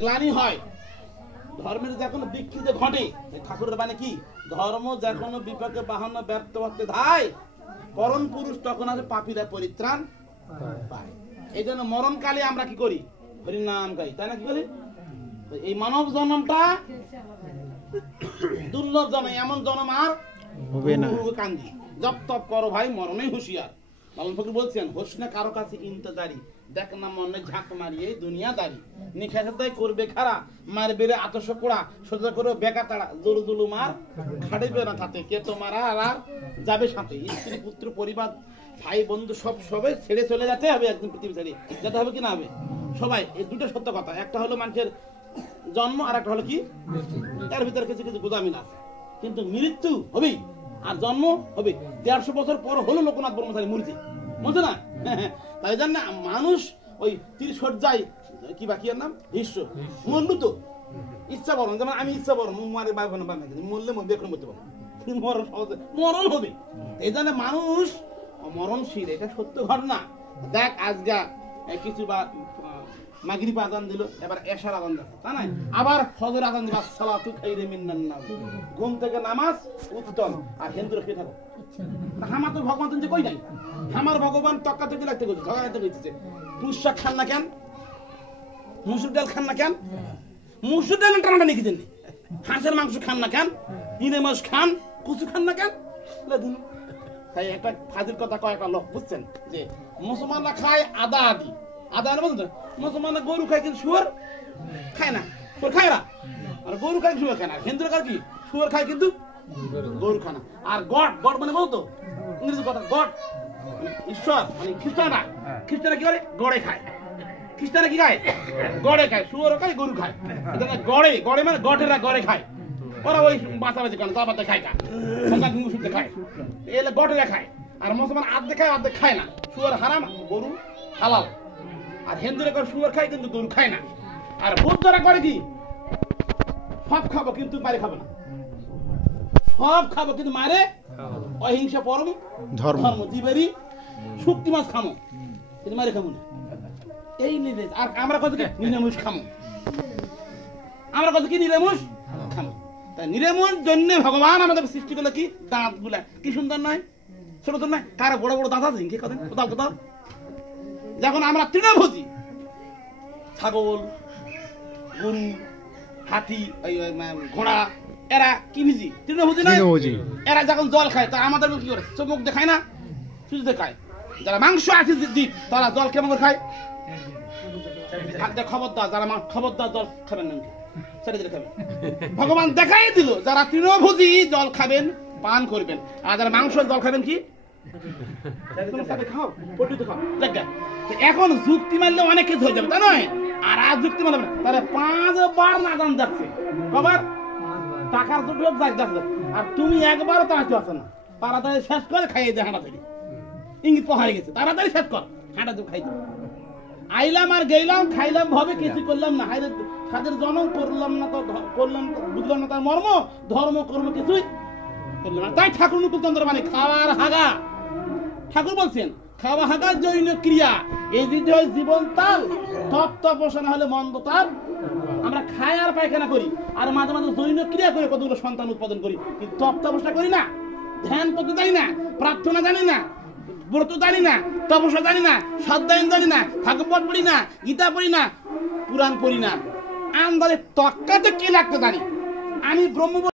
গ্লানি হয় ধর্মের যখন বিকৃতি ঘটে, ঠাকুরের মানে কি ধর্ম যখন বিপাকে বাহান্ন ব্যর্থ হতে ধায়, পরম পুরুষ তখন আছে পাপীরা পরিত্রাণ পায়। এই জন্য মরণকালে আমরা কি করি? হরিনাম গাই, তাই না? কি করি? এই মানব জন্মটা দুর্লভ জন্ম, এমন জন্ম আর হবে না। কান্দি জপ তপ করো ভাই, মরণে হুঁশিয়ার। লালন ফকির বলছেন, হোসনে কারো কাছে ইন্তজারি, দেখ না মনে ঝাঁক মারিয়ে দুনিয়াদারি, নিখাতায় করবে খাড়া, মারবে রে আতশ কোড়া, সোজা করে বেকা তাড়া, জোর জুলু মার খাড়িবে না তাতে, কে তোমার আর যাবে সাথে, স্ত্রী পুত্র পরিবার ভাই বন্ধু সব সবাই ছেড়ে চলে যেতে হবে, একদিন পৃথিবী ছেড়ে যেতে হবে, কি না হবে সবাই। এই দুটো সত্য কথা। একটা হলো মানুষের জন্ম, আর একটা হলো কি তার ভিতরে কিছু কিছু গোদামিন আছে, কিন্তু মৃত্যু হবেই আর জন্ম হবে। 150 বছর পর হলো লোকনাথ ব্রহ্মচারী মরছে, বুঝছে না? তাই জন্য মানুষ ওই 30 সজ্জায় কি বাকি এর নাম ভীষ্ম মরলু তো ইচ্ছা বরণ, যেমন আমি ইচ্ছা বরণ মারে মরলে বেখন করতে পারবো, মরণ হবে। এই জন্য মানুষ মরণশীল, এটা সত্য ঘটনা। দেখ আজকে কিছু বা মাগরিব আযান দিল, এবার এশার আযান দিল, তাই না? আবার ফজর আযান দিল, সালাতু খাইরুম মিনান নাম, ঘুম থেকে নামাজ উত্তম। আর হিন্দুরা কি থাকো হামা তো ভগবান যে কই নাই, আমার ভগবান তক্কা থেকে লাগতে গেছে, ঝগড়াতে গেছে। পুষ শাক খান না কেন? মুসুর ডাল খান না কেন? মুসুর ডাল টানাটা নাকি দেন? হাঁসের মাংস খান না কেন? ইনে মাছ খান, কুচু খান না কেন? তাই একটা ফাজিল কথা কয় একটা লোক, বুঝছেন, যে মুসলমানরা খায় আদা আদি, আদা বুঝছেন, মুসলমানরা গরু খায় কিন্তু শুয়োর খায় না, শুয়োর খায় না। আর গরু খায় শুয়োর খায় না। হিন্দুরা খায় কি? শুয়োর খায় কিন্তু গরু খায় না। আর গড, গড মানে বলতো ইংরেজি কথা, গড ঈশ্বর মানে খ্রিস্টানরা, খ্রিস্টানরা কি করে? গড়ে খায়। খ্রিস্টানরা কি খায়? গড়ে খায়। শুয়োর খায়, গরু খায়। গড়ে, গড়ে মানে গটেরা গড়ে খায়। ওরা ওই বাঁচা বাঁচি কেন দাবাতে খায় না, শুনতে খায়, এলে গটেরা খায়। আর মুসলমান আর্ধেক খায়, অর্ধেক খায় না। শুয়োর হারাম, গরু হালাল। আর হিন্দুরা করে শুয়োর খায় কিন্তু গরু খায় না। আর বৌদ্ধরা করে কি? সব খাবো কিন্তু মারে খাবো না, সব খাবো কিন্তু মারে অহিংসা পরম ধর্ম, জীবেরই শুক্তি মাছ খামো কিন্তু মারে খাবো না, এই নির্দেশ। আর আমরা কত কি নিরামিষ খামো, আমরা কত কি নিরামিষ খামো। তাই নিরামিষ জন্য ভগবান আমাদের সৃষ্টি করলে কি দাঁত গুলা কি সুন্দর নয়, ছোট ছোট নয়, কারো বড় বড় দাঁত আছে কি কথা কোথাও কোথাও। যখন আমরা তৃণভোজী, ছাগল, গরু, হাতি, ঘোড়া, এরা কি ভুজি? তৃণভোজী নয়। এরা যখন জল খায় তা আমাদের কি করে? চোখ দেখায় না, শুধু দেখায়। যারা মাংস আছে দ্বীপ, তারা জল কেমন করে খায়? খবরদার, যারা খবরদার জল খাবেন না, ছেড়ে দিলে খাবেন। ভগবান দেখাই দিল যারা তৃণভোজী জল খাবেন, পান করবেন, আর যারা মাংস জল খাবেন কি খাও, পটুতে খাও। এখন যুক্তি মারলে অনেক কিছু হয়ে যাবে, তা নয়? আর আজ যুক্তি মারবে না, তাহলে 5 বার নাজান যাচ্ছে, কবার টাকার দুটো যাচ্ছে। আর তুমি একবারও তাড়াতে পারছো না, তাড়াতাড়ি শেষ করে খাইয়ে দেয়, হাঁটাতাড়ি ইঙ্গিত হয়ে গেছে, তাড়াতাড়ি শেষ কর, হাঁটা তো খাইতে। আইলাম আর গেলাম, খাইলাম ভাবে কিছু করলাম না, হাইরে সাদের জনম করলাম না, তো করলাম বুঝলাম না তার মর্ম, ধর্ম কর্ম কিছুই করলাম না। তাই ঠাকুর অনুকূল চন্দ্র মানে খাওয়ার হাগা, ঠাকুর বলছেন খাওয়া হাগা জৈন ক্রিয়া, এই যদি জীবন তাল, তত্ত্বাবসান হলে মন্দ তাল। আমরা খাই আর পায়খানা করি, আর মাঝে মাঝে জৈন ক্রিয়া করে কতগুলো সন্তান উৎপাদন করি, কিন্তু তত্ত্বাবসান করি না, ধ্যান করতে জানি না, প্রার্থনা জানি না, ব্রত জানি না, তপস্যা জানি না, সদ্দায়ন জানি না, ভাগবত পড়ি না, গীতা পড়ি না, পুরাণ পড়ি না, আন্দাজে তক্কাতে কি লাগতে জানি। আমি ব্রহ্ম